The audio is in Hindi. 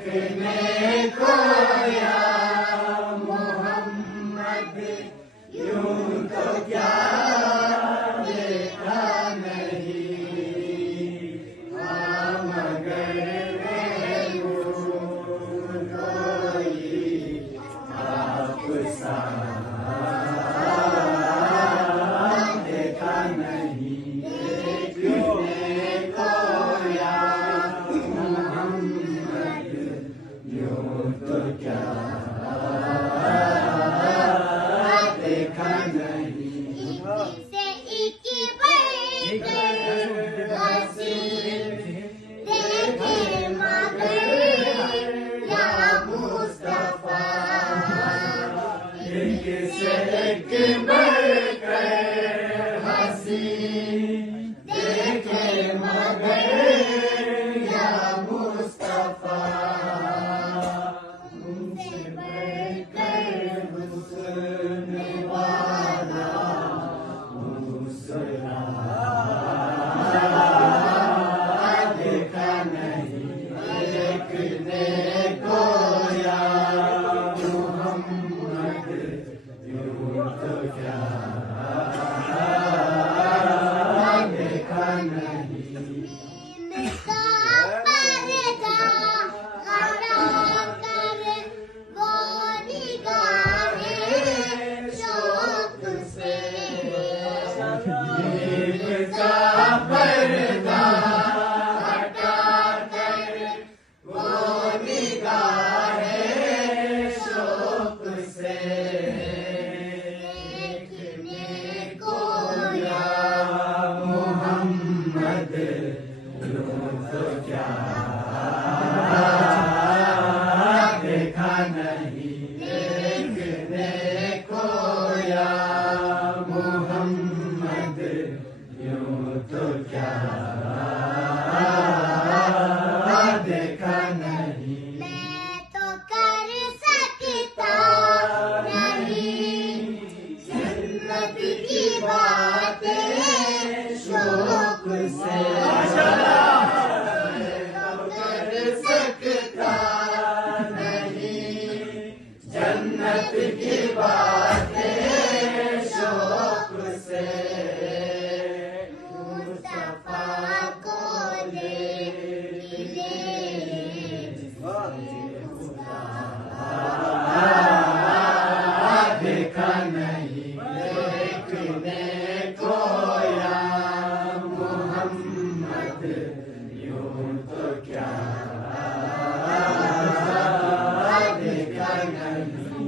देखने को या मोहम्मद यूं तो क्या देखा नहीं। हाँ मगर कोई आप सा देखा नहीं। देखने को या मोहम्मद यूं तो क्या देखा नहीं। से एक बढ़कर हंसी देखे मगर या मुस्तफा। एक से एक बढ़कर हंसी देखे मगर या मुस्तफा। उनसे बढ़कर हुस्न वाला दूसरा देखा नहीं। देखने को या मोहम्मद यूं तो क्या देखा नहीं। इनका पर्दा खड़ा कर वो निगाहें शौक से। इनका पर्दा हटा कर वो निगाहें शौक से। देखने को या मोहम्मद यूं तो क्या देखा नहीं। देखने को या मोहम्मद यूं तो क्या देखा नहीं। मैं तो कर सकता नहीं जन्नत की बातें शौक से। कर सकता नहीं जन्नत की बातें शौक से। मुस्तफा को ले देखा नहीं। देखने को या मोहम्मद यूं तो क्या देखा नहीं।